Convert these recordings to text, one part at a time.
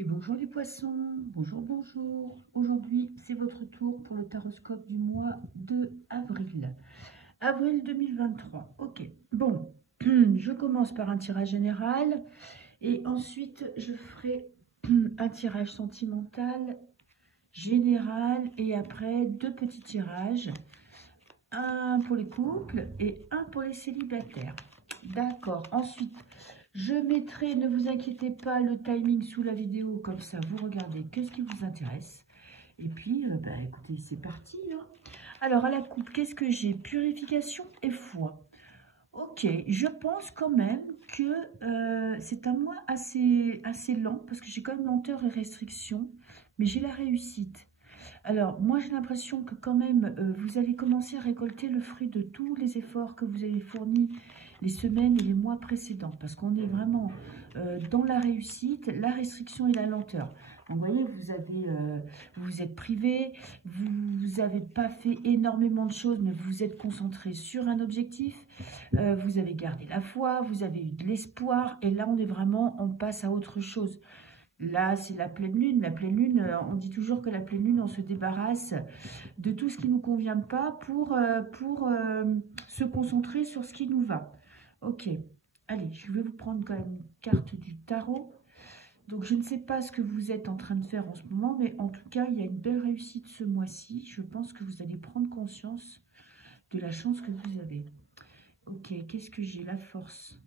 Et bonjour les poissons, bonjour, bonjour. Aujourd'hui, c'est votre tour pour le taroscope du mois de avril. Avril 2023, ok. Bon, je commence par un tirage général et ensuite je ferai un tirage sentimental général et après deux petits tirages. Un pour les couples et un pour les célibataires. D'accord, ensuite... Je mettrai, ne vous inquiétez pas, le timing sous la vidéo, comme ça vous regardez que ce qui vous intéresse. Et puis, écoutez, c'est parti. Hein. Alors, à la coupe, qu'est-ce que j'ai? Purification et foi. Ok, je pense quand même que c'est un mois assez lent, parce que j'ai quand même lenteur et restriction, mais j'ai la réussite. Alors, moi, j'ai l'impression que quand même, vous allez commencer à récolter le fruit de tous les efforts que vous avez fournis les semaines et les mois précédents. Parce qu'on est vraiment dans la réussite, la restriction et la lenteur. Donc, vous voyez, vous vous êtes privé, vous n'avez pas fait énormément de choses, mais vous êtes concentré sur un objectif. Vous avez gardé la foi, vous avez eu de l'espoir. Et là, on passe à autre chose. Là, c'est la pleine lune. La pleine lune, on dit toujours que la pleine lune, on se débarrasse de tout ce qui ne nous convient pas pour se concentrer sur ce qui nous va. Ok, allez, je vais vous prendre quand même une carte du tarot. Donc, je ne sais pas ce que vous êtes en train de faire en ce moment, mais en tout cas, il y a une belle réussite ce mois-ci. Je pense que vous allez prendre conscience de la chance que vous avez. Ok, qu'est-ce que j'ai? La force.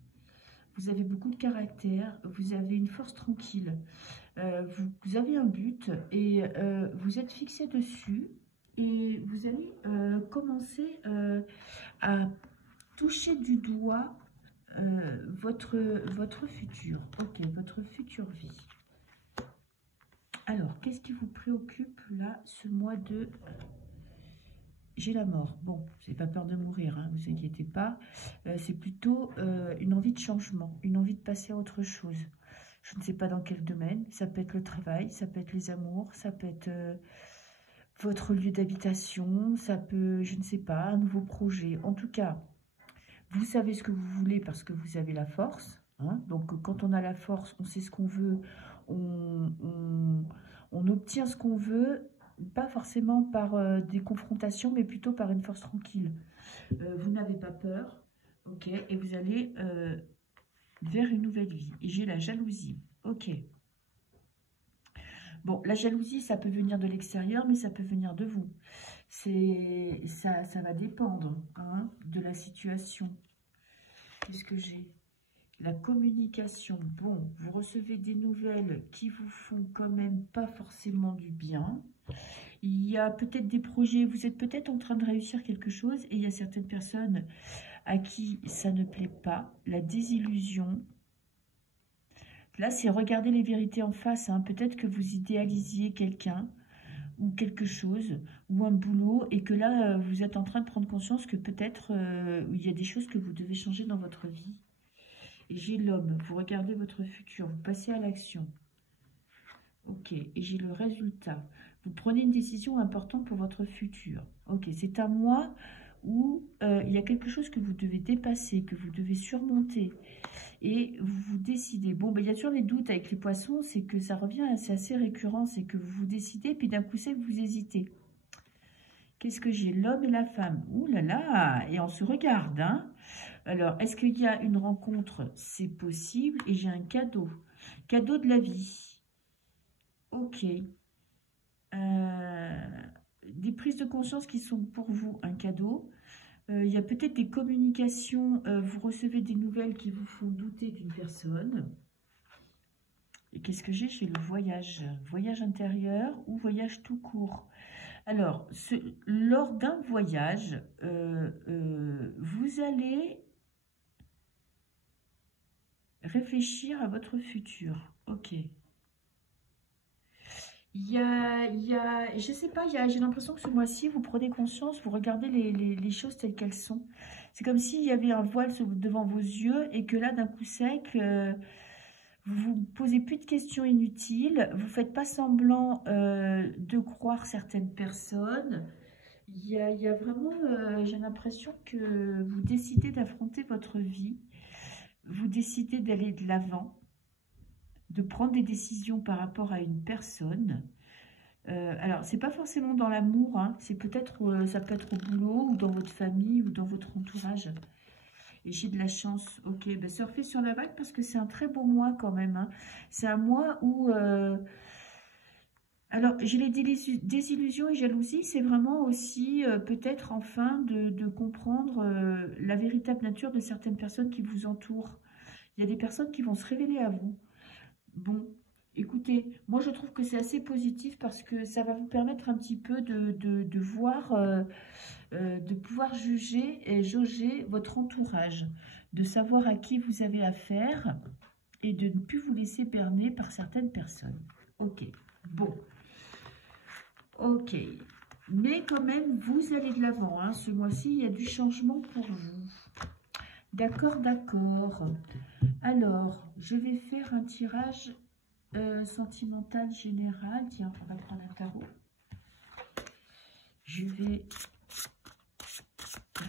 Vous avez beaucoup de caractère, vous avez une force tranquille, vous avez un but et vous êtes fixé dessus et vous allez commencer à toucher du doigt votre futur, ok, votre future vie. Alors, qu'est-ce qui vous préoccupe là, ce mois de... J'ai la mort. Bon, j'ai pas peur de mourir, hein, vous inquiétez pas. C'est plutôt une envie de changement, une envie de passer à autre chose. Je ne sais pas dans quel domaine. Ça peut être le travail, ça peut être les amours, ça peut être votre lieu d'habitation, ça peut, je ne sais pas, un nouveau projet. En tout cas, vous savez ce que vous voulez parce que vous avez la force. Hein. Donc, quand on a la force, on sait ce qu'on veut, on obtient ce qu'on veut. Pas forcément par des confrontations, mais plutôt par une force tranquille. Vous n'avez pas peur, ok, et vous allez vers une nouvelle vie. Et j'ai la jalousie, ok. Bon, la jalousie, ça peut venir de l'extérieur, mais ça peut venir de vous. Ça va dépendre hein, de la situation. Qu'est-ce que j'ai? La communication. Bon, vous recevez des nouvelles qui vous font quand même pas forcément du bien. Il y a peut-être des projets, vous êtes peut-être en train de réussir quelque chose et il y a certaines personnes à qui ça ne plaît pas, la désillusion. Là, c'est regarder les vérités en face. Hein. Peut-être que vous idéalisiez quelqu'un ou quelque chose ou un boulot et que là, vous êtes en train de prendre conscience que peut-être il y a des choses que vous devez changer dans votre vie. Et j'ai l'homme, vous regardez votre futur, vous passez à l'action. Ok, et j'ai le résultat. Vous prenez une décision importante pour votre futur. Ok, c'est un mois où il y a quelque chose que vous devez dépasser, que vous devez surmonter. Et vous décidez. Bon, il y a toujours les doutes avec les poissons, c'est que ça revient, c'est assez récurrent, c'est que vous décidez, puis d'un coup sec, vous hésitez. Qu'est-ce que j'ai? L'homme et la femme. Ouh là là, et on se regarde, hein. Alors, est-ce qu'il y a une rencontre? C'est possible, et j'ai un cadeau. Cadeau de la vie. Ok. Des prises de conscience qui sont pour vous un cadeau. Il y a peut-être des communications, vous recevez des nouvelles qui vous font douter d'une personne. Et qu'est-ce que j'ai? J'ai le voyage. Voyage intérieur ou voyage tout court. Alors, lors d'un voyage, vous allez réfléchir à votre futur. Ok. Je sais pas, j'ai l'impression que ce mois-ci, vous prenez conscience, vous regardez les choses telles qu'elles sont. C'est comme s'il y avait un voile devant vos yeux et que là, d'un coup sec, vous ne posez plus de questions inutiles, vous ne faites pas semblant de croire certaines personnes. Il y a vraiment, j'ai l'impression que vous décidez d'affronter votre vie, vous décidez d'aller de l'avant. de prendre des décisions par rapport à une personne. Alors, c'est pas forcément dans l'amour, hein, c'est peut-être, ça peut être au boulot, ou dans votre famille, ou dans votre entourage. Et j'ai de la chance. Ok, ben surfez sur la vague parce que c'est un très beau mois quand même, hein. C'est un mois où... alors, j'ai les désillusions et jalousies, c'est vraiment aussi peut-être enfin de comprendre la véritable nature de certaines personnes qui vous entourent. Il y a des personnes qui vont se révéler à vous. Bon, écoutez, moi je trouve que c'est assez positif parce que ça va vous permettre un petit peu de voir, de pouvoir juger et jauger votre entourage, de savoir à qui vous avez affaire et de ne plus vous laisser berner par certaines personnes. Ok, bon. Ok, mais quand même, vous allez de l'avant, hein. Ce mois-ci, il y a du changement pour vous. D'accord, d'accord. Alors, je vais faire un tirage sentimental général. Tiens, on va prendre un tarot. Je vais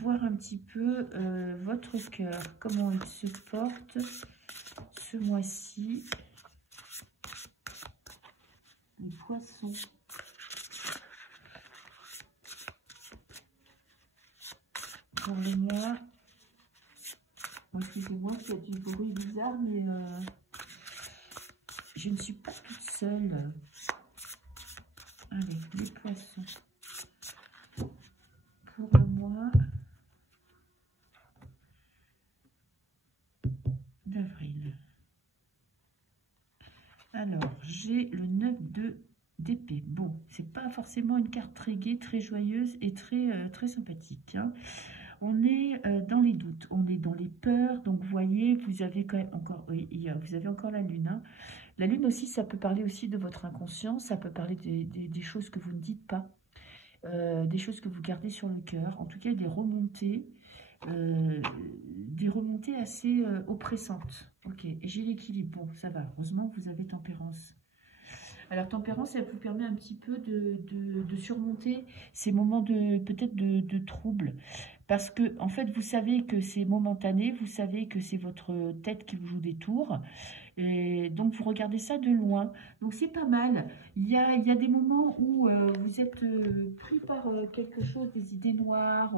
voir un petit peu votre cœur, comment il se porte ce mois-ci. Les poissons. Pour le mois, excusez-moi s'il y a du bruit bizarre, mais je ne suis pas toute seule. Allez, les poissons. Pour le mois d'avril. Alors, j'ai le 9 d'épée. Bon, c'est pas forcément une carte très gaie, très joyeuse et très sympathique, hein. On est dans les doutes, on est dans les peurs. Donc, vous voyez, vous avez quand même encore, oui, vous avez encore la lune, hein. La lune aussi, ça peut parler aussi de votre inconscient, ça peut parler des choses que vous ne dites pas, des choses que vous gardez sur le cœur. En tout cas, des remontées assez oppressantes. Ok, et j'ai l'équilibre. Bon, ça va. Heureusement, vous avez tempérance. Alors, tempérance, elle vous permet un petit peu de surmonter ces moments peut-être de trouble. Parce que, en fait, vous savez que c'est momentané, vous savez que c'est votre tête qui vous joue des tours. Et donc, vous regardez ça de loin. Donc, c'est pas mal. Il y a des moments où vous êtes pris par quelque chose, des idées noires,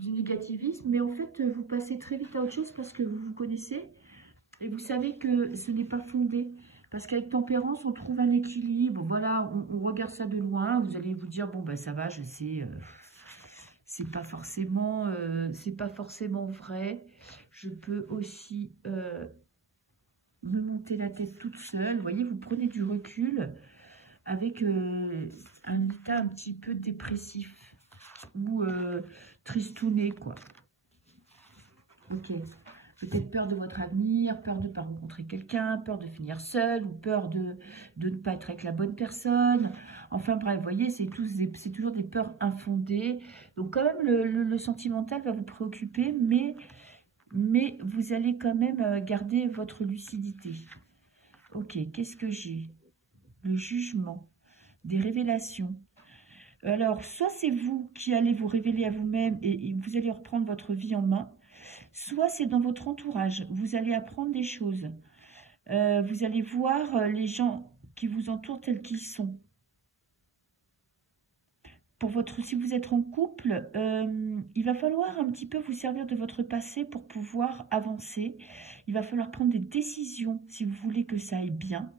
du négativisme. Mais en fait, vous passez très vite à autre chose parce que vous vous connaissez. Et vous savez que ce n'est pas fondé. Parce qu'avec tempérance, on trouve un équilibre. Voilà, on regarde ça de loin. Vous allez vous dire, bon, ben ça va, je sais, c'est pas forcément vrai. Je peux aussi me monter la tête toute seule. Vous voyez, vous prenez du recul avec un état un petit peu dépressif ou tristouné, quoi. Ok. Peut-être peur de votre avenir, peur de ne pas rencontrer quelqu'un, peur de finir seul, ou peur de ne pas être avec la bonne personne. Enfin bref, vous voyez, c'est toujours des peurs infondées. Donc quand même, le sentimental va vous préoccuper, mais vous allez quand même garder votre lucidité. Ok, qu'est-ce que j'ai? Le jugement, des révélations. Alors, soit c'est vous qui allez vous révéler à vous-même et vous allez reprendre votre vie en main, soit c'est dans votre entourage. Vous allez apprendre des choses. Vous allez voir les gens qui vous entourent tels qu'ils sont. Si vous êtes en couple, il va falloir un petit peu vous servir de votre passé pour pouvoir avancer. Il va falloir prendre des décisions si vous voulez que ça aille bien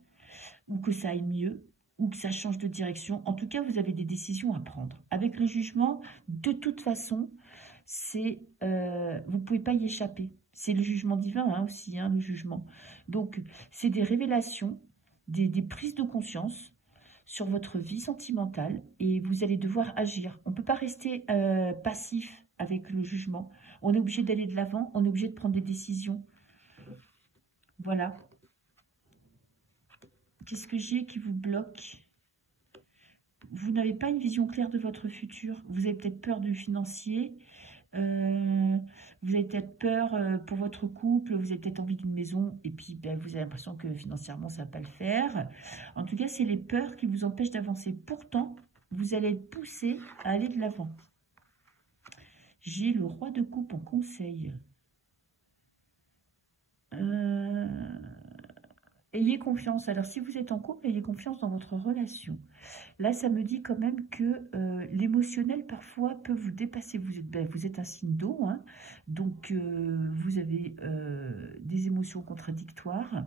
ou que ça aille mieux ou que ça change de direction. En tout cas, vous avez des décisions à prendre. Avec le jugement, de toute façon, vous ne pouvez pas y échapper. C'est le jugement divin hein, aussi, hein, le jugement. Donc, c'est des révélations, des prises de conscience sur votre vie sentimentale et vous allez devoir agir. On ne peut pas rester passif avec le jugement. On est obligé d'aller de l'avant, on est obligé de prendre des décisions. Voilà. Qu'est-ce que j'ai qui vous bloque? Vous n'avez pas une vision claire de votre futur. Vous avez peut-être peur du financier. Vous avez peut-être peur pour votre couple. Vous avez peut-être envie d'une maison. Et puis, ben, vous avez l'impression que financièrement, ça ne va pas le faire. En tout cas, c'est les peurs qui vous empêchent d'avancer. Pourtant, vous allez être poussé à aller de l'avant. J'ai le roi de coupe en conseil. ayez confiance. Alors, si vous êtes en couple, ayez confiance dans votre relation. Là, ça me dit quand même que l'émotionnel, parfois, peut vous dépasser. Vous êtes un signe d'eau, hein, donc vous avez des émotions contradictoires.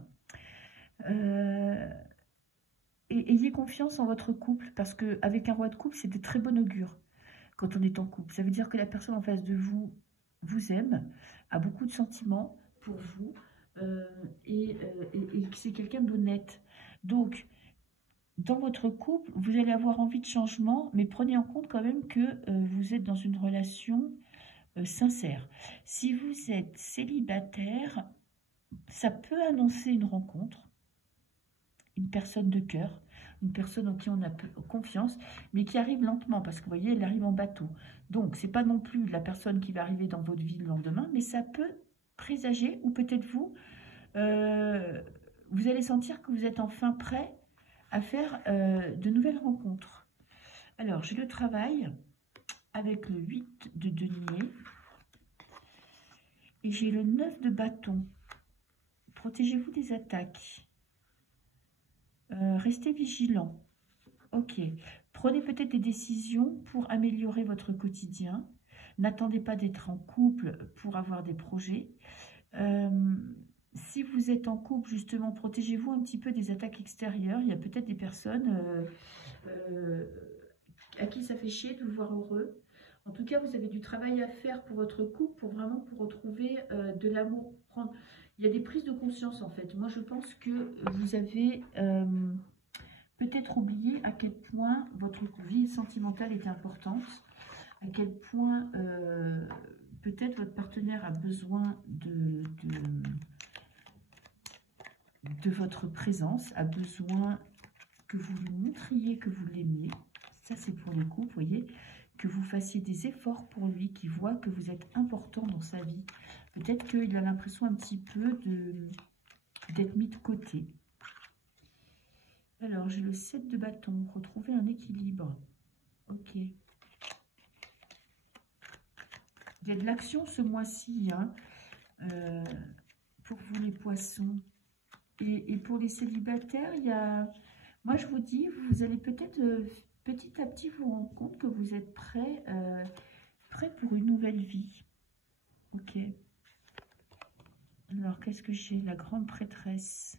Et ayez confiance en votre couple, parce qu'avec un roi de couple, c'est de très bon augure quand on est en couple. Ça veut dire que la personne en face de vous vous aime, a beaucoup de sentiments pour vous, et que c'est quelqu'un d'honnête. Donc, dans votre couple, vous allez avoir envie de changement, mais prenez en compte quand même que vous êtes dans une relation sincère. Si vous êtes célibataire, ça peut annoncer une rencontre, une personne de cœur, une personne en qui on a confiance, mais qui arrive lentement, parce que vous voyez, elle arrive en bateau. Donc, c'est pas non plus la personne qui va arriver dans votre vie le lendemain, mais ça peut présager, ou peut-être vous, vous allez sentir que vous êtes enfin prêt à faire de nouvelles rencontres. Alors, j'ai le travail avec le 8 de denier, et j'ai le 9 de bâton. Protégez-vous des attaques. Restez vigilant. Ok. Prenez peut-être des décisions pour améliorer votre quotidien. N'attendez pas d'être en couple pour avoir des projets. Si vous êtes en couple, justement, protégez-vous un petit peu des attaques extérieures. Il y a peut-être des personnes à qui ça fait chier de vous voir heureux. En tout cas, vous avez du travail à faire pour votre couple, pour retrouver de l'amour. Il y a des prises de conscience, en fait. Moi, je pense que vous avez peut-être oublié à quel point votre vie sentimentale est importante, à quel point peut-être votre partenaire a besoin de votre présence, a besoin que vous lui montriez que vous l'aimez. Ça, c'est pour le couple, vous voyez, que vous fassiez des efforts pour lui, qu'il voit que vous êtes important dans sa vie. Peut-être qu'il a l'impression un petit peu d'être mis de côté. Alors, j'ai le 7 de bâton. Retrouver un équilibre. Ok. Il y a de l'action ce mois-ci, hein, pour vous les poissons. Et pour les célibataires, il y a... Moi, je vous dis, vous allez peut-être petit à petit vous rendre compte que vous êtes prêt pour une nouvelle vie. Ok. Alors, qu'est-ce que j'ai? La grande prêtresse.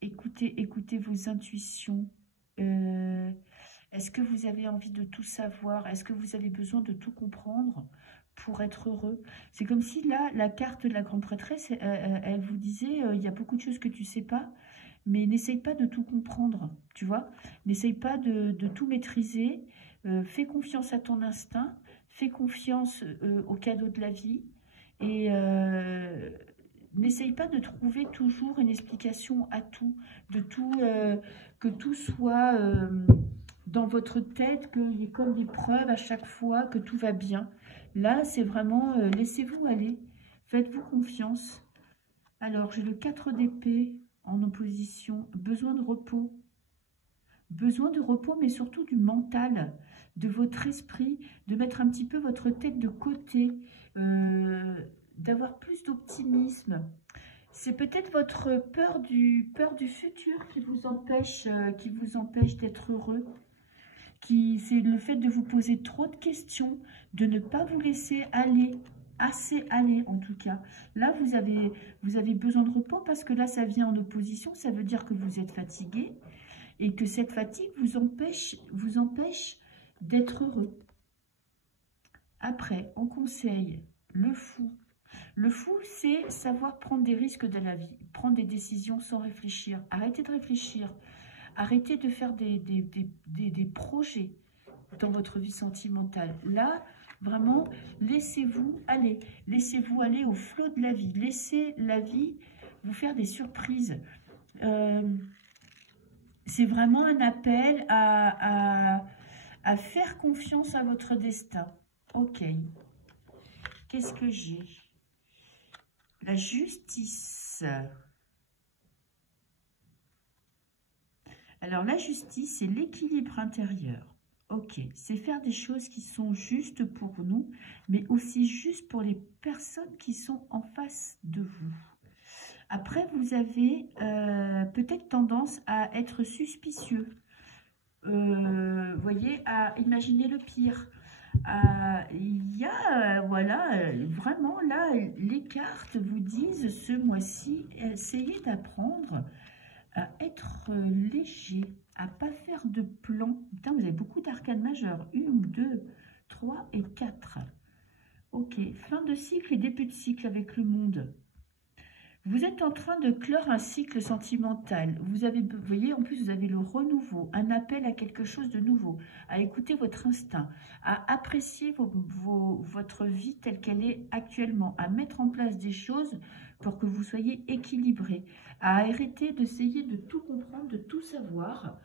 Écoutez vos intuitions. Est-ce que vous avez envie de tout savoir? Est-ce que vous avez besoin de tout comprendre pour être heureux? C'est comme si là, la carte de la grande prêtresse, elle vous disait, il y a beaucoup de choses que tu ne sais pas, mais n'essaye pas de tout comprendre, tu vois? N'essaye pas de tout maîtriser. Fais confiance à ton instinct, fais confiance aux cadeaux de la vie, et n'essaye pas de trouver toujours une explication à tout, que tout soit dans votre tête, qu'il y ait comme des preuves à chaque fois que tout va bien. Là, c'est vraiment, laissez-vous aller, faites-vous confiance. Alors, j'ai le 4 d'épée en opposition, besoin de repos. Besoin de repos, mais surtout du mental, de votre esprit, de mettre un petit peu votre tête de côté, d'avoir plus d'optimisme. C'est peut-être votre peur du futur qui vous empêche d'être heureux. C'est le fait de vous poser trop de questions, de ne pas vous laisser aller, assez aller en tout cas. Là, vous avez besoin de repos parce que là, ça vient en opposition. Ça veut dire que vous êtes fatigué et que cette fatigue vous empêche d'être heureux. Après, en conseil, le fou. Le fou, c'est savoir prendre des risques de la vie, prendre des décisions sans réfléchir. Arrêtez de réfléchir. Arrêtez de faire des projets dans votre vie sentimentale. Là, vraiment, laissez-vous aller. Laissez-vous aller au flot de la vie. Laissez la vie vous faire des surprises. C'est vraiment un appel à faire confiance à votre destin. Ok. Qu'est-ce que j'ai? La justice. Alors, la justice, c'est l'équilibre intérieur. Ok, c'est faire des choses qui sont justes pour nous, mais aussi justes pour les personnes qui sont en face de vous. Après, vous avez peut-être tendance à être suspicieux. Voyez, à imaginer le pire. Il y a, voilà, vraiment là, les cartes vous disent ce mois-ci, essayez d'apprendre à être léger, à pas faire de plan. Putain, vous avez beaucoup d'arcanes majeures. 1, 2, 3 et 4. Ok, fin de cycle et début de cycle avec le monde. Vous êtes en train de clore un cycle sentimental. Vous voyez, en plus, vous avez le renouveau, un appel à quelque chose de nouveau, à écouter votre instinct, à apprécier votre vie telle qu'elle est actuellement, à mettre en place des choses pour que vous soyez équilibré, à arrêter d'essayer de tout comprendre, de tout savoir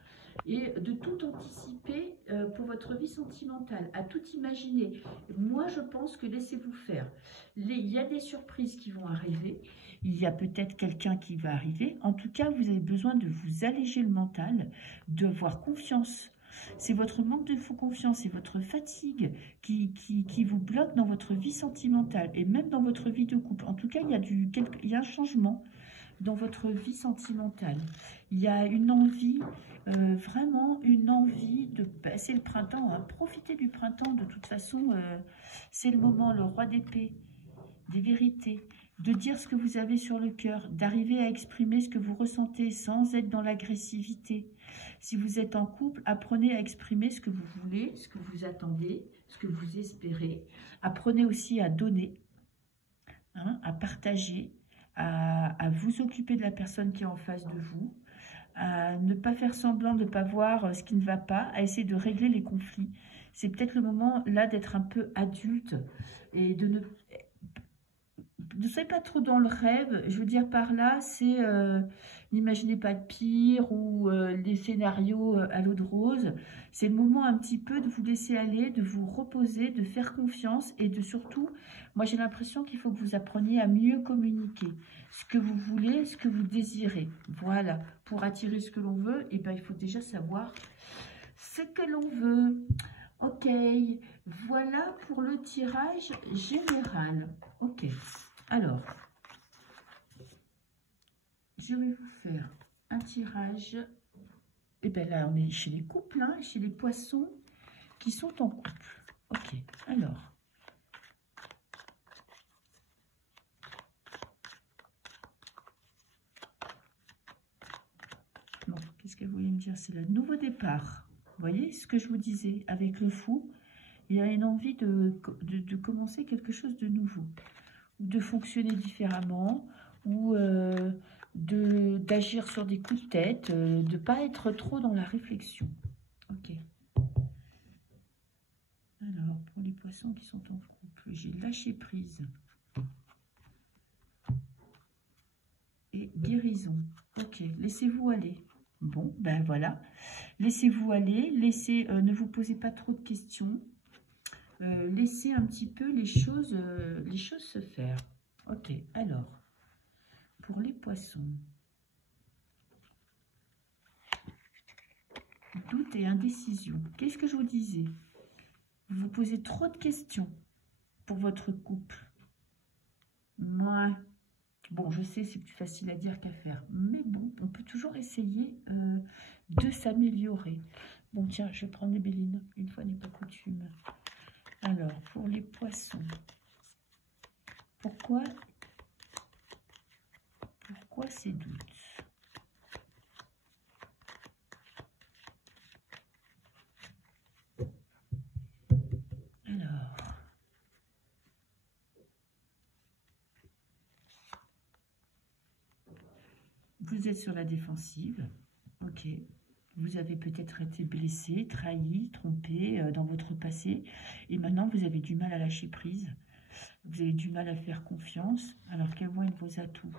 et de tout anticiper pour votre vie sentimentale, à tout imaginer. Moi, je pense que laissez-vous faire. Il y a des surprises qui vont arriver. Il y a peut-être quelqu'un qui va arriver. En tout cas, vous avez besoin de vous alléger le mental, d'avoir confiance. C'est votre manque de confiance et votre fatigue qui vous bloque dans votre vie sentimentale et même dans votre vie de couple. En tout cas, il y a un changement dans votre vie sentimentale. Il y a une envie, vraiment une envie de passer le printemps, hein. Profitez du printemps, de toute façon, c'est le moment, le roi d'épée, des vérités, de dire ce que vous avez sur le cœur, d'arriver à exprimer ce que vous ressentez sans être dans l'agressivité. Si vous êtes en couple, apprenez à exprimer ce que vous voulez, ce que vous attendez, ce que vous espérez. Apprenez aussi à donner, hein, à partager, à vous occuper de la personne qui est en face de vous, à ne pas faire semblant de ne pas voir ce qui ne va pas, à essayer de régler les conflits. C'est peut-être le moment là d'être un peu adulte et de ne soyez pas trop dans le rêve. Je veux dire par là, c'est n'imaginez pas de pire ou des scénarios à l'eau de rose. C'est le moment un petit peu de vous laisser aller, de vous reposer, de faire confiance et de surtout, moi j'ai l'impression qu'il faut que vous appreniez à mieux communiquer ce que vous voulez, ce que vous désirez. Voilà, pour attirer ce que l'on veut, et ben, il faut déjà savoir ce que l'on veut. Ok, voilà pour le tirage général. Ok. Alors, je vais vous faire un tirage. Et bien là, on est chez les couples, hein, chez les poissons qui sont en couple. Ok, alors. Bon, qu'est-ce qu'elle voulait me dire? C'est le nouveau départ. Vous voyez ce que je vous disais avec le fou? Il y a une envie de commencer quelque chose de nouveau, de fonctionner différemment, ou d'agir sur des coups de tête, de ne pas être trop dans la réflexion. Ok. Alors, pour les poissons qui sont en couple, j'ai lâché prise et guérison. Ok, laissez-vous aller. Bon, ben voilà. Laissez-vous aller, ne vous posez pas trop de questions. Laissez un petit peu les choses se faire. Ok, alors, pour les poissons, doute et indécision. Qu'est-ce que je vous disais? Vous vous posez trop de questions pour votre couple. Ouais. Bon, je sais, c'est plus facile à dire qu'à faire. Mais bon, on peut toujours essayer de s'améliorer. Bon, tiens, je vais prendre des bélines. Une fois n'est pas coutume. Alors, pour les poissons, pourquoi ces doutes? Alors, vous êtes sur la défensive, ok. Vous avez peut-être été blessé, trahi, trompé dans votre passé. Et maintenant, vous avez du mal à lâcher prise. Vous avez du mal à faire confiance. Alors, quels vont être vos atouts?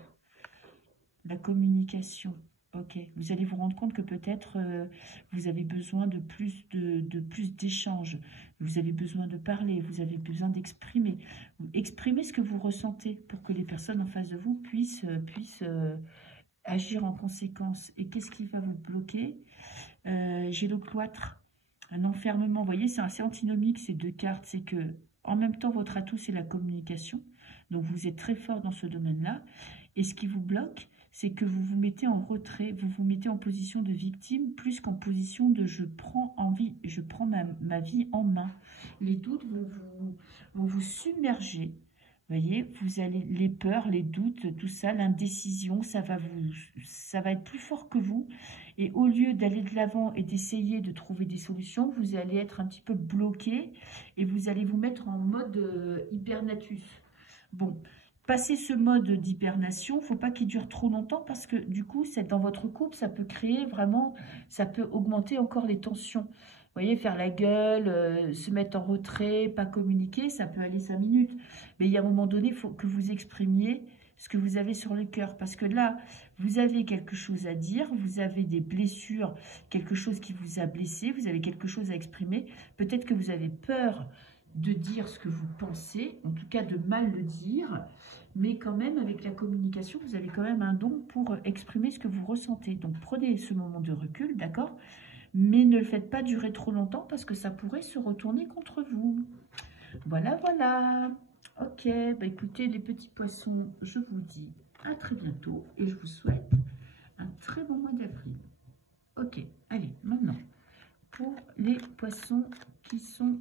La communication. Ok. Vous allez vous rendre compte que peut-être vous avez besoin de plus d'échanges. Vous avez besoin de parler. Vous avez besoin d'exprimer. Exprimez ce que vous ressentez pour que les personnes en face de vous puissent agir en conséquence. Et qu'est-ce qui va vous bloquer? J'ai le cloître. Un enfermement, vous voyez, c'est assez antinomique ces deux cartes. C'est que, en même temps, votre atout, c'est la communication. Donc, vous êtes très fort dans ce domaine-là. Et ce qui vous bloque, c'est que vous vous mettez en retrait, vous vous mettez en position de victime, plus qu'en position de je prends ma vie en main. Les doutes vont vous submerger. Vous voyez, vous allez, les peurs, les doutes, tout ça, l'indécision, ça va être plus fort que vous. Et au lieu d'aller de l'avant et d'essayer de trouver des solutions, vous allez être un petit peu bloqué et vous allez vous mettre en mode hibernatus. Bon, passer ce mode d'hibernation, il ne faut pas qu'il dure trop longtemps parce que du coup, dans votre couple, ça peut créer vraiment, ça peut augmenter encore les tensions. Vous voyez, faire la gueule, se mettre en retrait, pas communiquer, ça peut aller 5 minutes. Mais il y a un moment donné, il faut que vous exprimiez ce que vous avez sur le cœur. Parce que là, vous avez quelque chose à dire, vous avez des blessures, quelque chose qui vous a blessé, vous avez quelque chose à exprimer. Peut-être que vous avez peur de dire ce que vous pensez, en tout cas de mal le dire, mais quand même avec la communication, vous avez quand même un don pour exprimer ce que vous ressentez. Donc prenez ce moment de recul, d'accord ? Mais ne le faites pas durer trop longtemps parce que ça pourrait se retourner contre vous. Voilà, voilà. Ok, bah écoutez les petits poissons, je vous dis à très bientôt et je vous souhaite un très bon mois d'avril. Ok, allez, maintenant, pour les poissons qui sont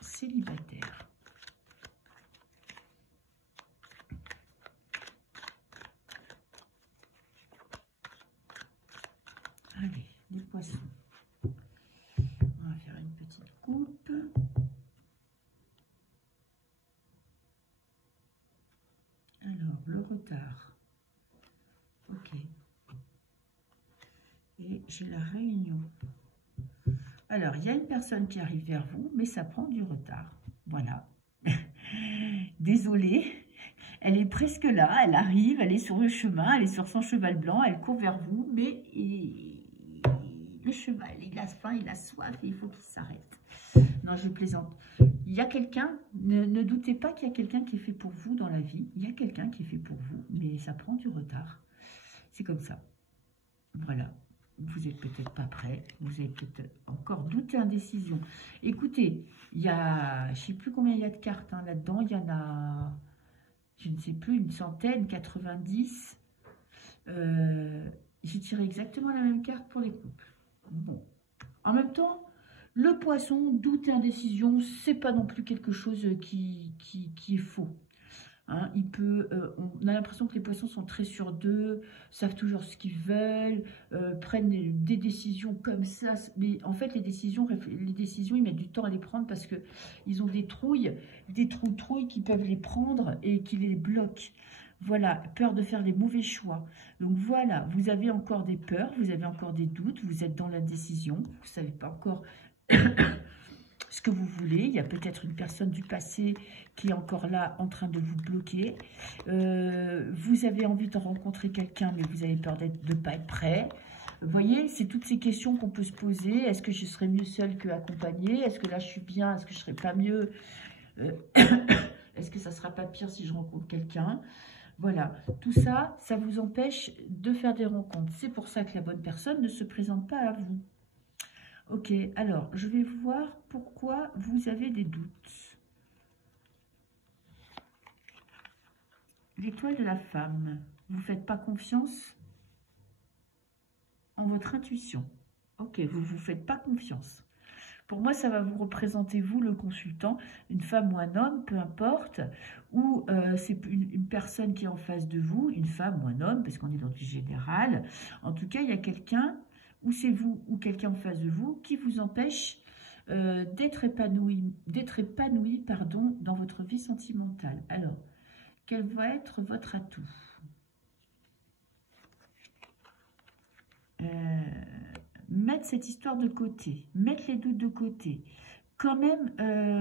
célibataires. Allez, les poissons. On va faire une petite coupe. Alors, le retard. Ok. Et j'ai la réunion. Alors, il y a une personne qui arrive vers vous, mais ça prend du retard. Voilà. Désolée. Elle est presque là, elle arrive, elle est sur le chemin, elle est sur son cheval blanc, elle court vers vous, mais le cheval, il a faim, il a soif et il faut qu'il s'arrête. Non, je plaisante. Il y a quelqu'un, ne doutez pas qu'il y a quelqu'un qui est fait pour vous dans la vie. Il y a quelqu'un qui est fait pour vous, mais ça prend du retard. C'est comme ça. Voilà. Vous n'êtes peut-être pas prêt. Vous avez peut-être encore doute et indécision. Écoutez, il y a, je ne sais plus combien il y a de cartes hein, là-dedans. Il y en a, je ne sais plus, une centaine, 90. J'ai tiré exactement la même carte pour les couples. Bon. En même temps, le poisson, doute et indécision, c'est pas non plus quelque chose qui est faux. Hein, on a l'impression que les poissons sont très sûrs d'eux, savent toujours ce qu'ils veulent, prennent des décisions comme ça. Mais en fait, les décisions, ils mettent du temps à les prendre parce qu'ils ont des trouilles qui peuvent les prendre et qui les bloquent. Voilà, peur de faire les mauvais choix. Donc voilà, vous avez encore des peurs, vous avez encore des doutes, vous êtes dans l'indécision, vous ne savez pas encore ce que vous voulez. Il y a peut-être une personne du passé qui est encore là en train de vous bloquer. Vous avez envie de rencontrer quelqu'un, mais vous avez peur de ne pas être prêt. Vous voyez, c'est toutes ces questions qu'on peut se poser. Est-ce que je serais mieux seule que accompagnée? Est-ce que là, je suis bien? Est-ce que je ne serais pas mieux? Est-ce que ça ne sera pas pire si je rencontre quelqu'un? Voilà, tout ça, ça vous empêche de faire des rencontres. C'est pour ça que la bonne personne ne se présente pas à vous. Ok, alors, je vais voir pourquoi vous avez des doutes. L'étoile de la femme. Vous ne faites pas confiance en votre intuition. Ok, vous ne vous faites pas confiance. Pour moi, ça va vous représenter, vous, le consultant, une femme ou un homme, peu importe, ou c'est une personne qui est en face de vous, une femme ou un homme, parce qu'on est dans le général. En tout cas, il y a quelqu'un, ou c'est vous, ou quelqu'un en face de vous, qui vous empêche d'être épanoui, dans votre vie sentimentale. Alors, quel va être votre atout? Mettre cette histoire de côté, mettre les doutes de côté, quand même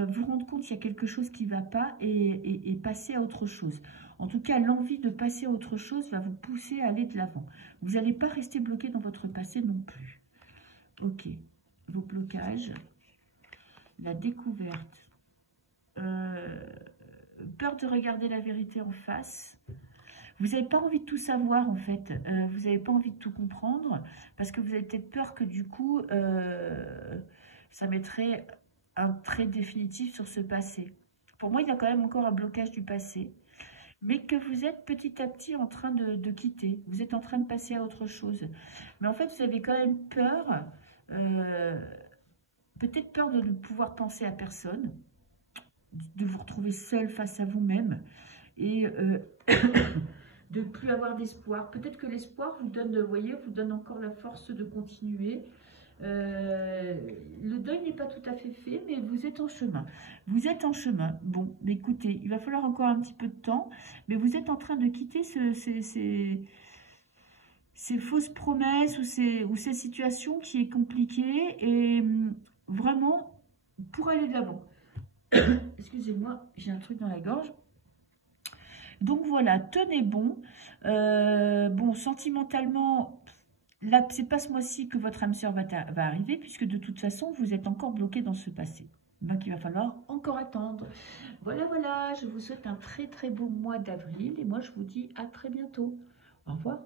vous rendre compte qu'il y a quelque chose qui ne va pas et passer à autre chose. En tout cas, l'envie de passer à autre chose va vous pousser à aller de l'avant. Vous n'allez pas rester bloqué dans votre passé non plus. Ok, vos blocages, la découverte, peur de regarder la vérité en face. Vous n'avez pas envie de tout savoir, en fait. Vous n'avez pas envie de tout comprendre parce que vous avez peut-être peur que, du coup, ça mettrait un trait définitif sur ce passé. Pour moi, il y a quand même encore un blocage du passé, mais que vous êtes petit à petit en train de quitter. Vous êtes en train de passer à autre chose. Mais en fait, vous avez quand même peur, peut-être peur de ne pouvoir penser à personne, de vous retrouver seul face à vous-même et de ne plus avoir d'espoir. Peut-être que l'espoir vous donne, vous voyez, vous donne encore la force de continuer. Le deuil n'est pas tout à fait fait, mais vous êtes en chemin. Vous êtes en chemin. Bon, écoutez, il va falloir encore un petit peu de temps, mais vous êtes en train de quitter ces fausses promesses ou ces situations qui est compliquée et vraiment pour aller de l'avant. Excusez-moi, j'ai un truc dans la gorge. Donc voilà, tenez bon. Bon, sentimentalement, là, c'est pas ce mois-ci que votre âme sœur va arriver, puisque de toute façon, vous êtes encore bloqué dans ce passé. Donc, il va falloir encore attendre. Voilà, voilà, je vous souhaite un très très beau mois d'avril et moi, je vous dis à très bientôt. Au revoir.